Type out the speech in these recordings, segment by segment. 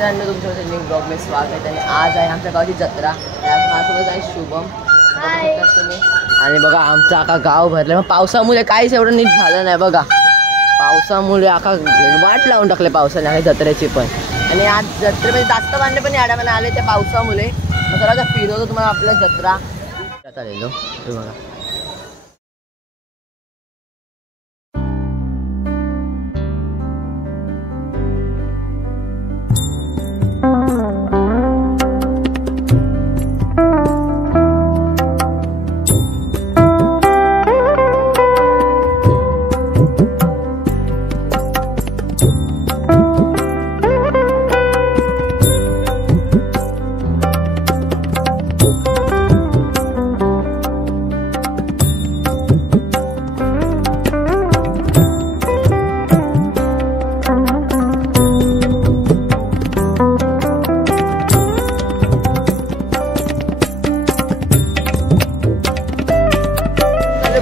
मित्रांनो, तुमच्या new blog में स्वागत आहे. आज आहे आमच्या गावची जत्रा. माझ्यासोबत आहे शुभम आणि बघा आमचं आका गाव भरलं. मग पावसामुळे काहीच एवढं नीट झालं नाही बघा. पावसामुळे आका वाट लावून टाकले पावसाने आहे जत्रेची पण. आणि आज जत्रेमध्ये जास्त बांधले पण याड्यामध्ये आले त्या पावसामुळे. मग जरा फिरवतो तुम्हाला आपल्या जत्रा आलेलो बघा.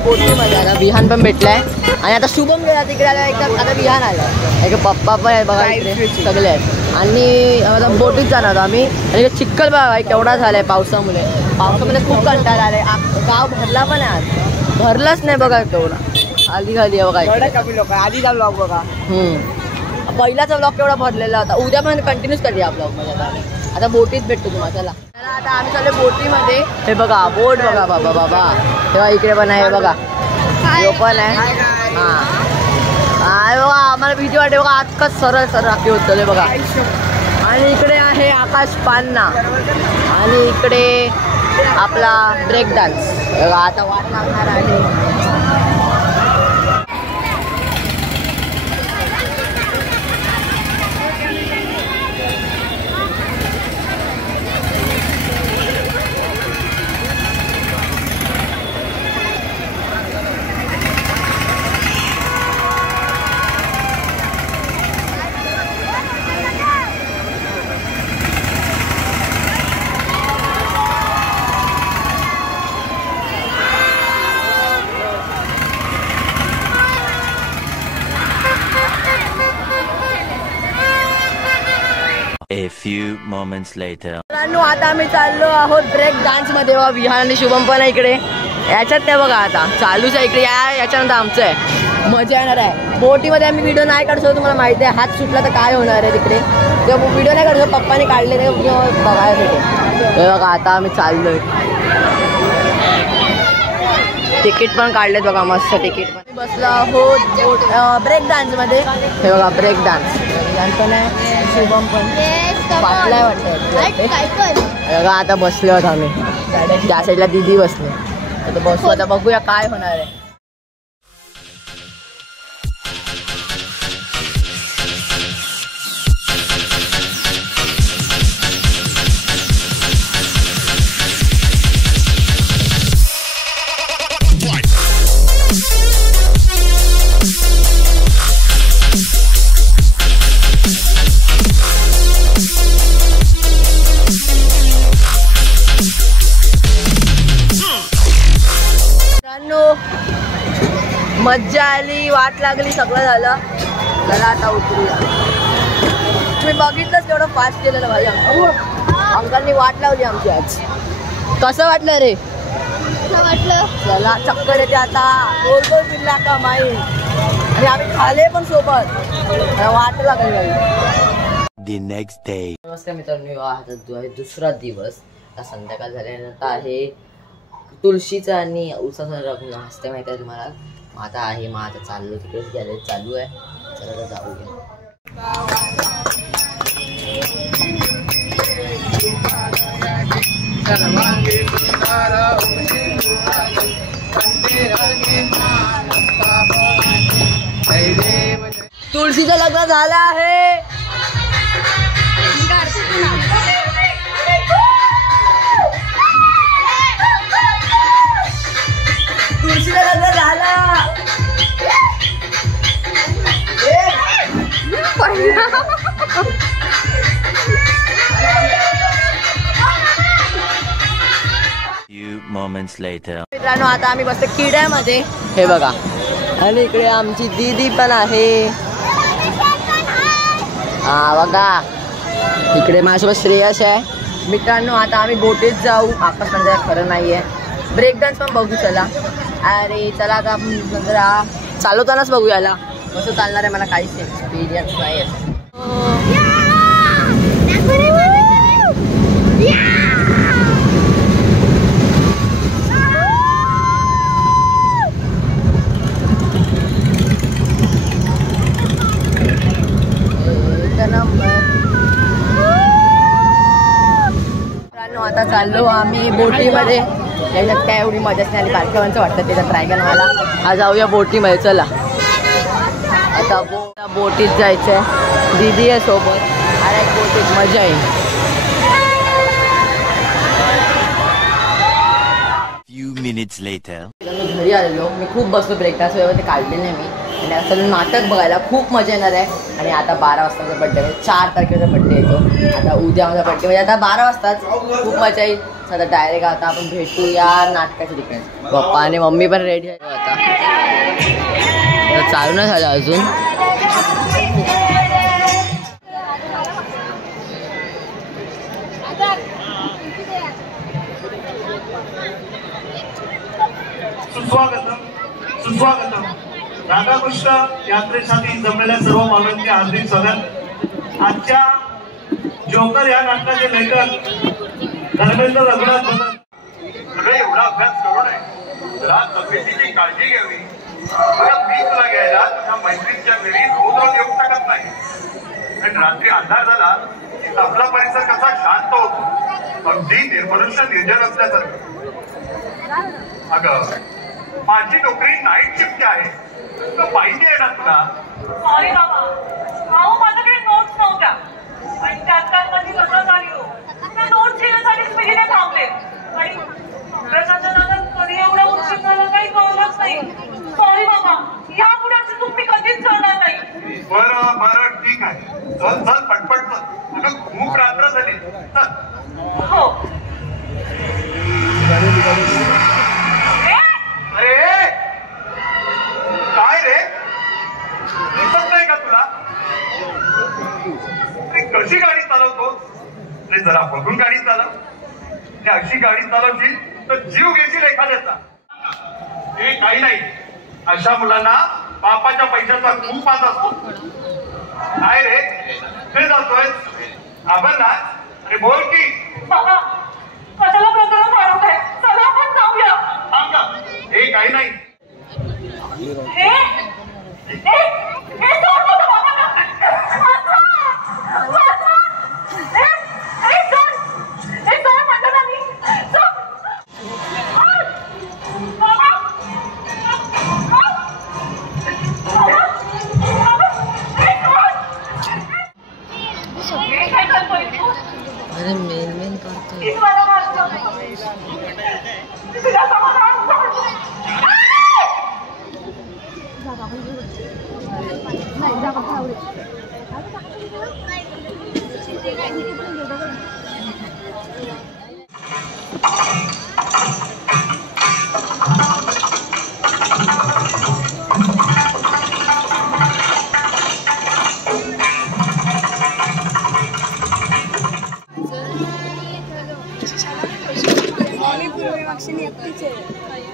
बोटीमध्ये आता विहान पण भेटलाय आणि आता शुभम गेला तिकडे आला. आता विहान आला एक पप्पा पण आहे बघा इकडे सगळे आहेत. आणि बोटीत जाणार आम्ही. आणि चिखल बघा केवढा झालाय पावसामुळे. खूप कंटाळा आलाय. गाव भरला पण आहे आज. भरलाच नाही बघा तेवढा. आधी खाली बघा कमी लोक आधीचा ब्लॉग बघा. पहिलाचा ब्लॉग केवढा भरलेला होता. उद्या पण कंटिन्यूच करूया या ब्लॉगमध्ये. आता बोटीत भेटतो तुम्हाला. चला आता आम्ही चाललो बोटीमध्ये. हे बघा बोट बघा बाबा बाबा. तेव्हा इकडे पण आहे बघा. पण आहे हां बघा. आम्हाला भीती वाटते बघा. आजकाल सरळ सरळ राखी होतं बघा. आणि इकडे आहे आकाश पान्ना. आणि इकडे आपला ब्रेक डान्स बघा. आता वाट लागणार आहे. A few moments later. आता आम्ही चाललो आहोत ब्रेक डान्स मध्ये. विहान आणि शुभम पण आहे इकडे. याच्यात ते बघा आता चालूच आहे इकडे. याच्यानंतर आमचं आहे मजा येणार आहे. बोटीमध्ये आम्ही व्हिडिओ नाही काढू शकतो. तुम्हाला माहिती आहे हात सुटला तर काय होणार आहे तिकडे. तेव्हा व्हिडिओ नाही काढू शकतो. पप्पाने काढले ते बघायला भेटेल. हे बघा आता आम्ही चाललोय. तिकीट पण काढलेत बघा मस्त तिकीट पण. बसलो आहोत ब्रेक डान्स मध्ये. हे बघा ब्रेक डान्स पण आहे. शुभम पण पाटलाय वाटतं बघा. आता बसलो आहोत आम्ही. त्या साईडला दीदी बसले. आता बसू. आता बघूया काय होणार आहे. मज्जा आली. वाट लागली. सगळं झालं. चला आता उतरूया. तुम्ही बघितलंच केवढं फास्ट केलेलं भाई. अंकलनी वाट लावली आमची आज. कसं वाटलं रे? वाटलं चला चक्कर येते आता. गोल गोल फिरला का माई. आणि आम्ही खाले पण सोबत. वाट लागली. The next day. नमस्कार मित्रांनो, आज आहे दुसरा दिवस. आता संध्याकाळ झाल्यानंतर आहे तुळशीचा आणि उसाचा लग्न असते माहिती आहे तुम्हाला. आता आहे मग आता चाललो तिकडे गॅलरी चालू आहे. चला जाऊया. तुळशीचं लग्न झालं आहे. तुळशीचं लग्न झालं. Few moments later. मित्रांनो आता आम्ही बसतो किड्यामध्ये. हे बघा आणि इकडे आमची दीदी पण आहे. हा बघा इकडे माझ्यासोबत श्रेयस आहे. मित्रांनो आता आम्ही बोटीत जाऊ. आकाश म्हणजे खरं नाही आहे. ब्रेक डान्स पण बघू चला. अरे चला आता आपण जरा चालवतानाच बघू याला कसं चालणार आहे. मला काहीच एक्सपिरियन्स नाही आहे. आता चाललो आम्ही बोटीमध्ये. याच्यात काय एवढी मजाच नाही आली. बारक्यावांचं वाटतं त्याचा ट्रायगन व्हायला. आज जाऊया बोटीमध्ये. चला आता बोटीत जायचं आहे. दीदी आहे सोबत. अरे बोटीत मजा येईल. Few minutes later. मी घरी आलेलो. मी खूप बसलो ब्रेक डान्स वगैरे काढले नाही मी. आणि असं नाटक बघायला खूप मजा येणार आहे. आणि आता 12 वाजता माझा बड्डे आहे. 4 तारखेचा बड्डे येतो. आता उद्या माझा बड्डे म्हणजे आता 12 वाजताच खूप मजा येईल. आता डायरेक्ट आता आपण भेटूया नाटकाच्या ठिकाणी. पप्पा आणि मम्मी पण रेडी आहे. आता चालू नाही झालं अजून. सुस्वागतम. राधाकृष्ण यात्रेसाठी जमलेल्या सर्व मावळ्यांचे हार्दिक स्वागत. आजच्या जोकर या नाटकाचे लेखक धर्मेंद्र रघुनाथ भगत. सगळे एवढा अभ्यास करू नये. जरा तब्येतीची काळजी घ्यावी. मी तुला घ्यायला तुझ्या मैत्रीच्या घरी रोज येऊ शकत नाही. पण रात्री अंधार झाला की आपला परिसर कसा शांत होतो. अगदी निर्मनुष्य निर्जन असल्यासारखं. अगं माझी नोकरी नाईट शिफ्ट आहे. पाहिजे आहे ना तुला. सॉरी बाबा. अहो माझ्याकडे नोट्स नव्हत्या. आणि त्यात माझी कसं झाली हो. त्या नोट्स घेण्यासाठीच मी तिथे थांबले. आणि अभ्यासाच्या नादात कधी एवढा उशीर झाला काही कळलंच नाही. सॉरी बाबा. यापुढे अशी चूक मी कधीच करणार नाही. बरं बरं ठीक आहे. चल चल पटपट चल. अगं खूप रात्र झाली. हो. अरे काय रे दिसत नाही का तुला. कशी गाडी चालवतो. अरे जरा बघून गाडी चालव. अशी गाडी चालवशील तर जीव घेशील एखाद्याचा. हे काही नाही. अशा मुलांना बापाच्या पैशाचा खूप आस असतो. काय रे ते जातोय आपण ना. अरे बोल की. बाबा कशाला प्रकरण वाढवताय. चला आपण जाऊया. थांब का. हे काही नाही. अरे मेन करतो.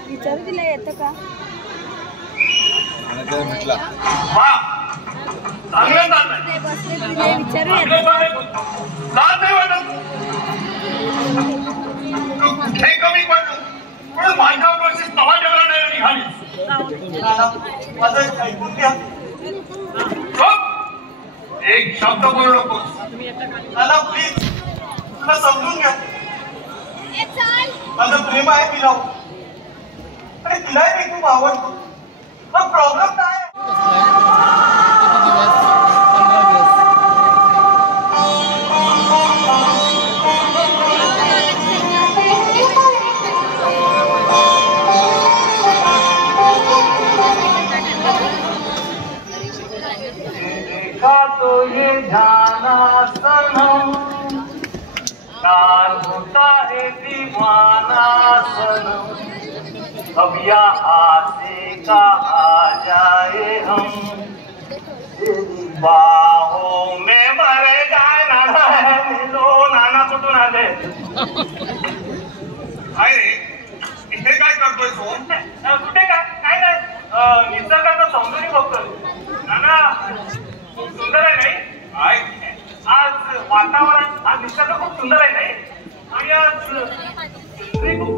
विचारू तिला येतं का. म्हटलं कमी पडलं पण माझ्यावर वर्षी तवा जेवढा नाही निघाली. माझं ऐकून घ्या. एक शब्द बोलू नकोस. दादा प्लीज तुला समजून घ्या. माझं प्रेम आहे तिला. आणि तिलाही मी खूप आवडतो. मग प्रॉब्लेम काय. तो ये जाना सनम काल होता है दीवाना सनम. अब यहाँ से कहाँ जाए हम. तेरी बाहों में मर जाना है. काय रे इथे काय करतोय सोम? कुठे काय नाही निसर्गाचं सौंदर्य बघतोय. नाना खूप सुंदर आहे नाही? काय आज वातावरण आज निसर्ग खूप सुंदर आहे नाही? आणि आज खूप